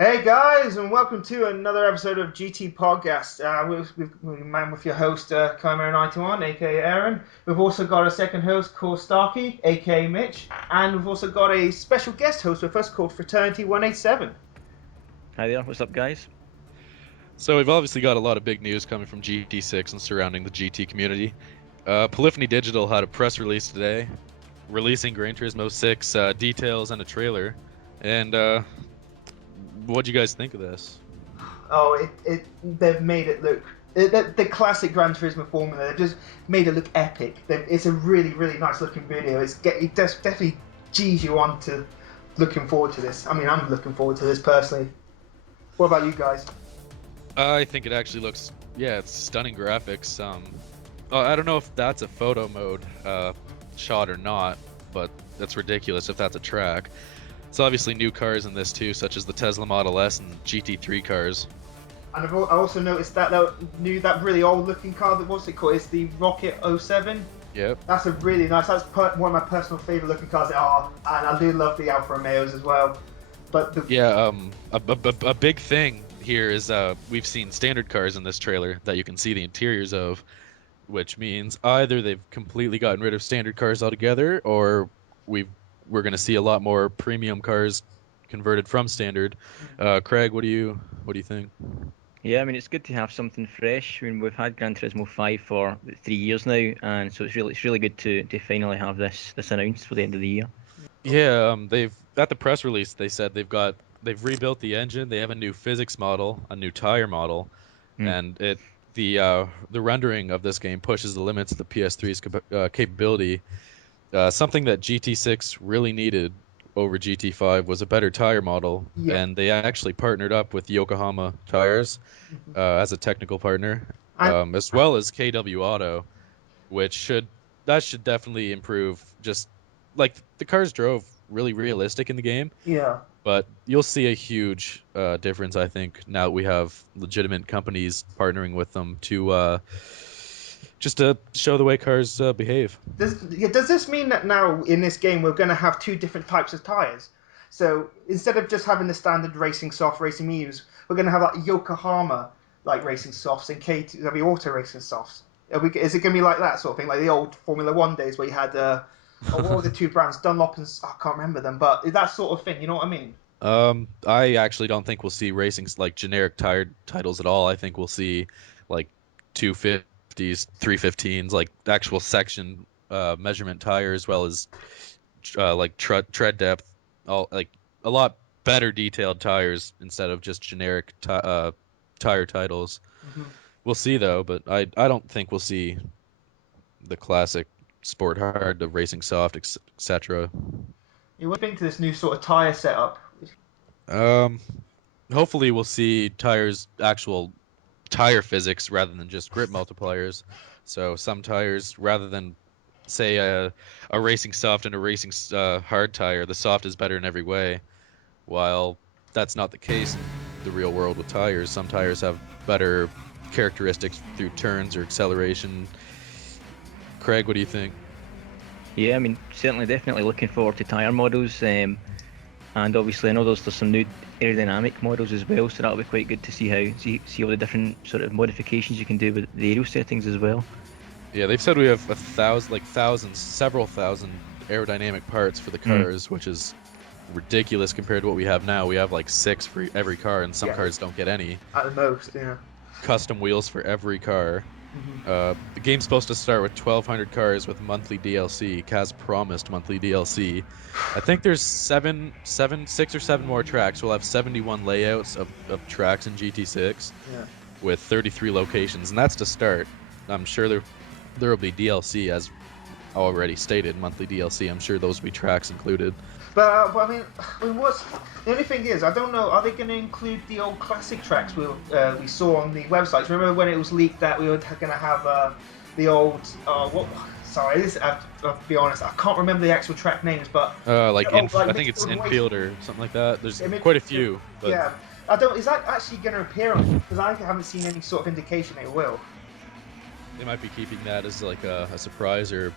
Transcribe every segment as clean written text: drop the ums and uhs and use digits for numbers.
Hey guys, and welcome to another episode of GT Podcast. Man with your host, Chimera91, aka Aaron. We've also got a second host called Starkey, aka Mitch, and we've also got a special guest host with us called Fraternity187. Hi there, what's up, guys? So we've obviously got a lot of big news coming from GT6 and surrounding the GT community. Polyphony Digital had a press release today, releasing Gran Turismo 6 details and a trailer. And what'd you guys think of this? Oh, they've made it look the classic Gran Turismo formula. They've just made it look epic. It's a really, really nice looking video. It definitely G's you on to looking forward to this. I mean, I'm looking forward to this personally. What about you guys? I think it actually looks, it's stunning graphics. I don't know if that's a photo mode shot or not, but that's ridiculous if that's a track. It's obviously new cars in this too, such as the Tesla Model S and GT3 cars. And I also noticed that really old looking car. What's it called? It's the Rocket 07. Yep. That's a really nice. That's one of my personal favorite looking cars. And I do love the Alfa Romeos as well. But a big thing here is we've seen standard cars in this trailer that you can see the interiors of, which means either they've completely gotten rid of standard cars altogether, or we're going to see a lot more premium cars converted from standard. Craig, what do you think? Yeah, I mean, it's good to have something fresh. I mean, we've had Gran Turismo 5 for 3 years now, and so it's really good to finally have this announced for the end of the year. Yeah, they've at the press release they said they've rebuilt the engine. They have a new physics model, a new tire model, and the rendering of this game pushes the limits of the PS3's capability. Something that GT6 really needed over GT5 was a better tire model, and they actually partnered up with Yokohama Tires as a technical partner, as well as KW Auto, which should definitely improve. Just like the cars drove really realistic in the game. Yeah. But you'll see a huge difference, I think, now that we have legitimate companies partnering with them to just to show the way cars behave. Does this mean that now in this game we're going to have two different types of tires? So instead of just having the standard racing soft, racing mediums, we're going to have like Yokohama like racing softs and KW Auto racing softs. Is it going to be like that sort of thing, like the old Formula One days where you had what were the two brands, Dunlop and I can't remember them, but that sort of thing. You know what I mean? I actually don't think we'll see racing like generic tire titles at all. I think we'll see like 250s, 315s, like actual section measurement tires, as well as like tread depth, all like a lot better detailed tires instead of just generic tire titles. Mm-hmm. We'll see though, but I don't think we'll see the classic sport hard, the racing soft, etc. You would think to this new sort of tire setup. Hopefully we'll see actual tire physics rather than just grip multipliers. So some tires, rather than say a racing soft and a racing hard tire, the soft is better in every way. While that's not the case in the real world with tires. Some tires have better characteristics through turns or acceleration. Craig, what do you think? Yeah, I mean, certainly definitely looking forward to tire models, and obviously I know there's some new aerodynamic models as well, so that'll be quite good to see all the different sort of modifications you can do with the aero settings as well. Yeah, they've said we have several thousand aerodynamic parts for the cars, which is ridiculous compared to what we have now. We have like 6 for every car, and some cars don't get any. At the most, yeah. Custom wheels for every car. Mm-hmm. The game's supposed to start with 1,200 cars with monthly DLC. Kaz promised monthly DLC. I think there's 6 or 7 more tracks. We'll have 71 layouts of tracks in GT6 with 33 locations, and that's to start. I'm sure there will be DLC, as already stated, monthly DLC. I'm sure those will be tracks included. But I mean, what's the only thing is, I don't know. Are they going to include the old classic tracks we saw on the websites? Remember when it was leaked that we were going to have the old Sorry, I'll be honest. I can't remember the actual track names, but I think it's Infield or something like that. There's quite a few. But... Yeah, I don't. Is that actually going to appear on? Because I haven't seen any sort of indication it will. They might be keeping that as like a surprise or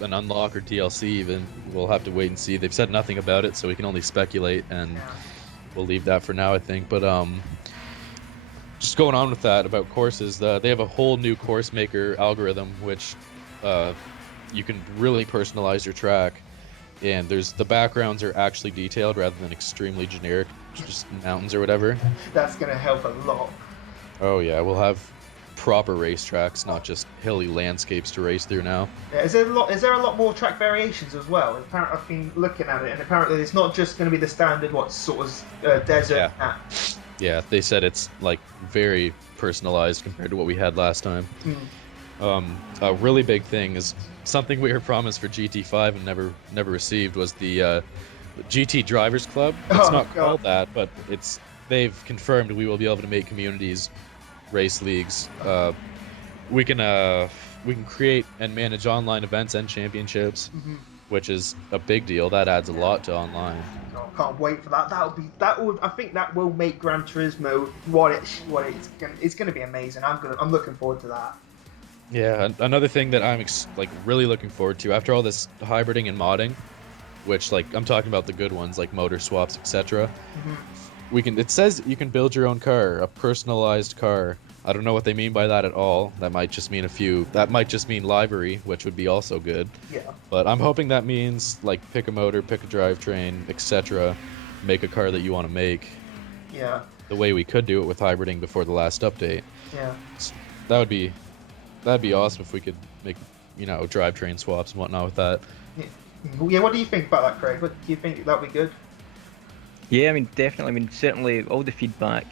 an unlock or DLC even. We'll have to wait and see. They've said nothing about it, so we can only speculate. And we'll leave that for now, I think. But just going on with that about courses, they have a whole new course maker algorithm, which you can really personalize your track, and the backgrounds are actually detailed rather than extremely generic, just mountains or whatever. That's going to help a lot. Oh yeah, we'll have proper racetracks, not just hilly landscapes to race through now. Yeah, is there a lot more track variations as well? Apparently, I've been looking at it, and apparently it's not just going to be the standard desert map. Yeah, they said it's like very personalized compared to what we had last time. A really big thing is something we were promised for GT5 and never received was the GT Drivers Club. It's not called that, but they've confirmed we will be able to make communities, race leagues. We can create and manage online events and championships, which is a big deal. That adds a lot to online. Oh, can't wait for that. I think that will make Gran Turismo it's going to be amazing. I'm looking forward to that. Yeah, another thing that I'm really looking forward to after all this hybriding and modding, which I'm talking about the good ones like motor swaps, etc. It says you can build your own car, a personalized car. I don't know what they mean by that at all. That might just mean livery, which would be also good. Yeah. But I'm hoping that means pick a motor, pick a drivetrain, etc. Make a car that you want to make. Yeah. The way we could do it with hybriding before the last update. Yeah. So that'd be awesome if we could make drivetrain swaps and whatnot with that. Yeah. What do you think about that, Craig? What do you think that'd be good? Yeah, I mean, definitely. I mean, certainly all the feedback,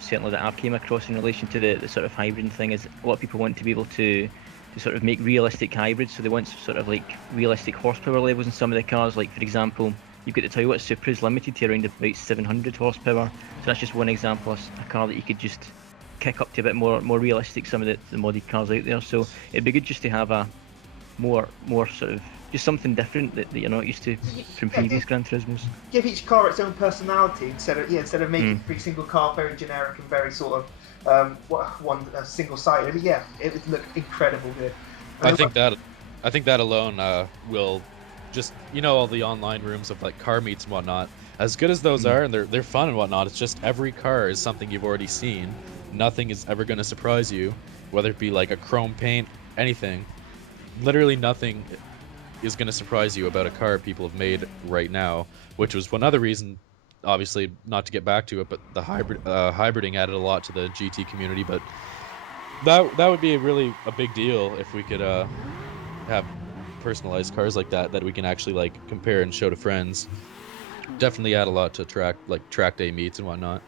certainly that I've came across in relation to the sort of hybrid thing is a lot of people want to be able to sort of make realistic hybrids. So they want sort of realistic horsepower levels in some of the cars. Like, for example, you've got the Toyota Supra is limited to around about 700 horsepower. So that's just one example of a car that you could just kick up to a bit more realistic, some of the modded cars out there. So it'd be good just to have a more sort of just something different that you're not used to from previous Gran Turismos. Give each car its own personality instead of making every single car very generic and very sort of single-sided. Yeah, it would look incredible good. I think that alone will just all the online rooms of car meets and whatnot. As good as those are, and they're fun and whatnot, it's just every car is something you've already seen. Nothing is ever going to surprise you, whether it be a chrome paint, anything. Literally nothing is going to surprise you about a car people have made right now, which was one other reason, obviously, not to get back to it, but the hybriding added a lot to the GT community. But that would be a big deal if we could have personalized cars like that we can actually compare and show to friends. Definitely add a lot to track day meets and whatnot.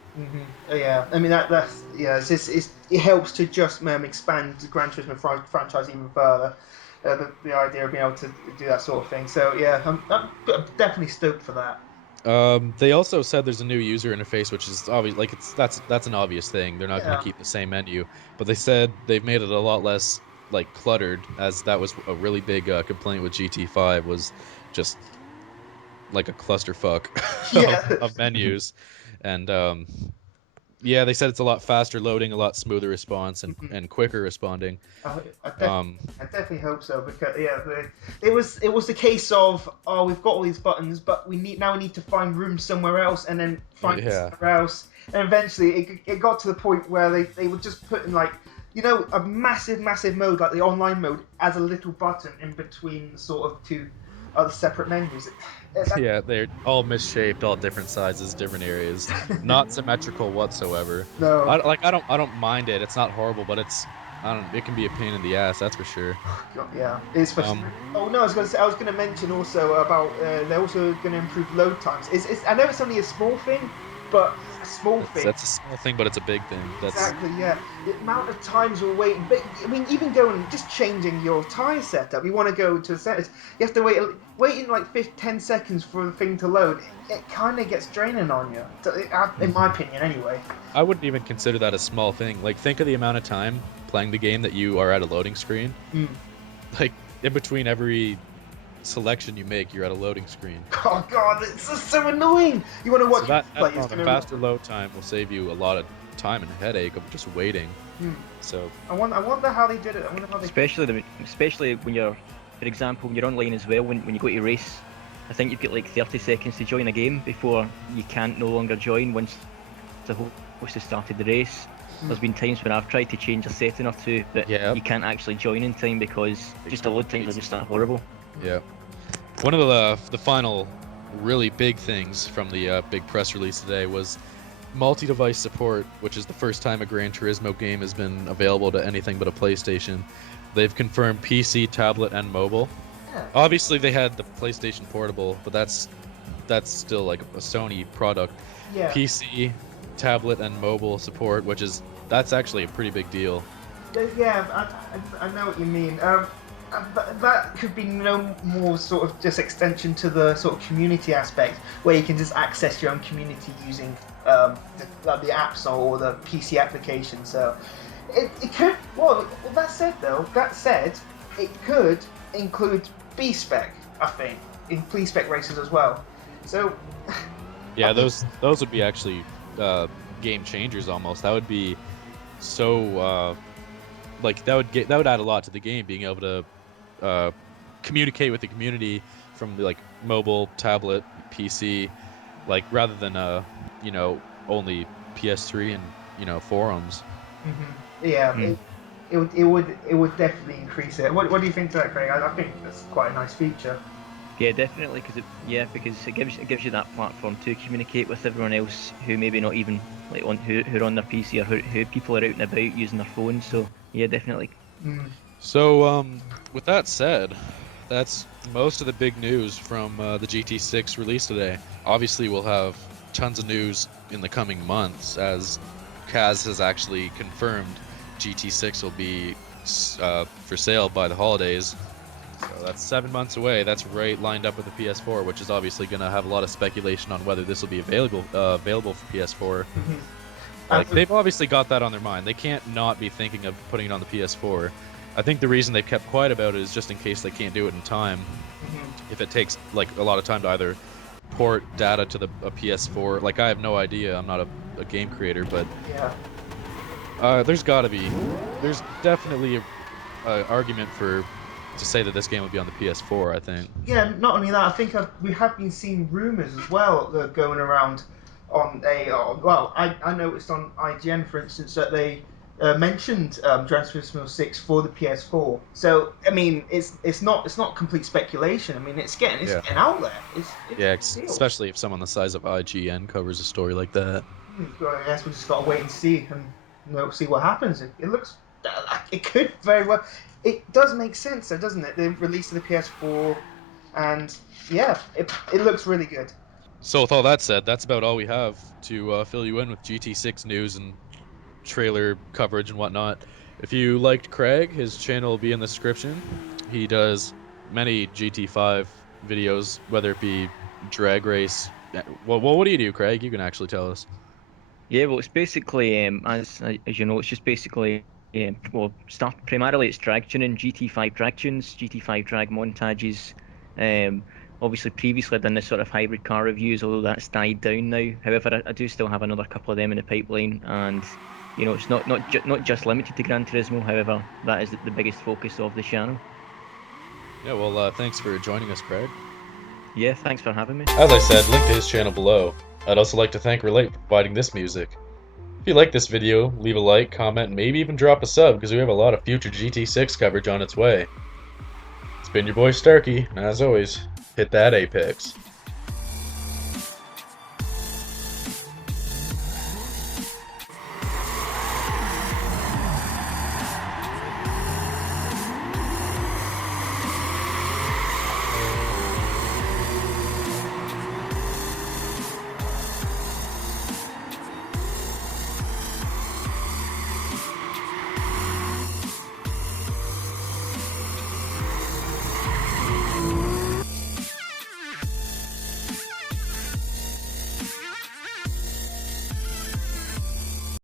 Yeah, I mean it helps to just expand the Gran Turismo franchise even further. The idea of being able to do that sort of thing. So yeah, I'm definitely stoked for that. They also said there's a new user interface, which is obvious. That's an obvious thing. They're not going to keep the same menu, but they said they've made it a lot less cluttered, as that was a really big complaint with GT5, was just a clusterfuck of menus, and yeah, they said it's a lot faster loading, a lot smoother response, and quicker responding. I definitely hope so, because it was the case of we've got all these buttons, but we need to find room somewhere else, and then find somewhere else, and eventually it got to the point where they would just put in a massive mode like the online mode as a little button in between sort of two other separate menus. Yeah, they're all misshaped, all different sizes, different areas, not symmetrical whatsoever. No, I don't mind it. It's not horrible, but it can be a pain in the ass, that's for sure. Yeah, it's for Oh no, I was going to mention also about they're also going to improve load times. I know it's only a small thing, but that's a small thing, but it's a big thing. Exactly, yeah. The amount of times we're waiting, but I mean, even just changing your tyre setup. You want to go to the settings, you have to waiting 10 seconds for the thing to load. It kind of gets draining on you, in my opinion, anyway. I wouldn't even consider that a small thing. Think of the amount of time playing the game that you are at a loading screen. In between every selection you make, you're at a loading screen. Oh god, it's just so annoying. You want to watch a faster load time will save you a lot of time and headache of just waiting. So I wonder how they did it. Especially when you're, for example, when you're online as well, when you go to race, I think you've got like 30 seconds to join a game before you can't no longer join once the host has started the race. There's been times when I've tried to change a setting or two, but Yeah. you can't actually join in time because just the load times are just that horrible. Yeah. One of the final really big things from the big press release today was multi-device support, which is the first time a Gran Turismo game has been available to anything but a PlayStation. They've confirmed PC, tablet, and mobile. Yeah. Obviously, they had the PlayStation Portable, but that's still like a Sony product. Yeah. PC, tablet, and mobile support, that's actually a pretty big deal. Yeah, I know what you mean. But that could be no more sort of just extension to the sort of community aspect, where you can just access your own community using the App Store or the PC application. So it could. Well, that said, it could include B-Spec, I think, in B-Spec races as well. So Yeah, those would be actually game changers almost. That would be so that would add a lot to the game, being able to communicate with the community from like mobile, tablet, PC, like rather than only PS3 and forums. Mm-hmm. Yeah, it would definitely increase it. What do you think to that, Craig? I think that's quite a nice feature. Yeah, definitely, because it gives you that platform to communicate with everyone else who maybe not even like who are on their PC or who people are out and about using their phones. So yeah, definitely. So with that said, that's most of the big news from the GT6 release today. Obviously, we'll have tons of news in the coming months, as Kaz has actually confirmed GT6 will be for sale by the holidays. So that's 7 months away. That's right lined up with the PS4, which is obviously going to have a lot of speculation on whether this will be available for PS4. Mm-hmm. Like, they've obviously got that on their mind. They can't not be thinking of putting it on the PS4. I think the reason they've kept quiet about it is just in case they can't do it in time. Mm-hmm. If it takes like a lot of time to either port data to a PS4, like I have no idea. I'm not a game creator, but Yeah. there's definitely a argument to say that this game would be on the PS4. I think. Yeah, not only that, I think we have been seeing rumours as well going around on I noticed on IGN, for instance, that they mentioned Gran Turismo 6 for the PS4. So I mean, it's not complete speculation. I mean, it's getting out there. It's deal. Especially if someone the size of IGN covers a story like that. I guess we just got to wait and see see what happens. It looks. It could very well. It does make sense, though, doesn't it? The release of the PS4, and yeah, it looks really good. So with all that said, that's about all we have to fill you in with GT6 news and trailer coverage and whatnot. If you liked Craig, his channel will be in the description. He does many GT5 videos, whether it be drag race. Well, what do you do, Craig? You can actually tell us. Yeah, well, it's basically as you know, it's just basically primarily it's drag tuning, GT5 drag tunes, GT5 drag montages. Obviously, previously I've done this sort of hybrid car reviews, although that's died down now. However, I do still have another couple of them in the pipeline, and it's not just limited to Gran Turismo. However, that is the biggest focus of the channel. Yeah, well, thanks for joining us, Craig. Yeah, thanks for having me. As I said, link to his channel below. I'd also like to thank Relate for providing this music. If you like this video, leave a like, comment, and maybe even drop a sub, because we have a lot of future GT6 coverage on its way. It's been your boy Starkey, and as always, hit that apex.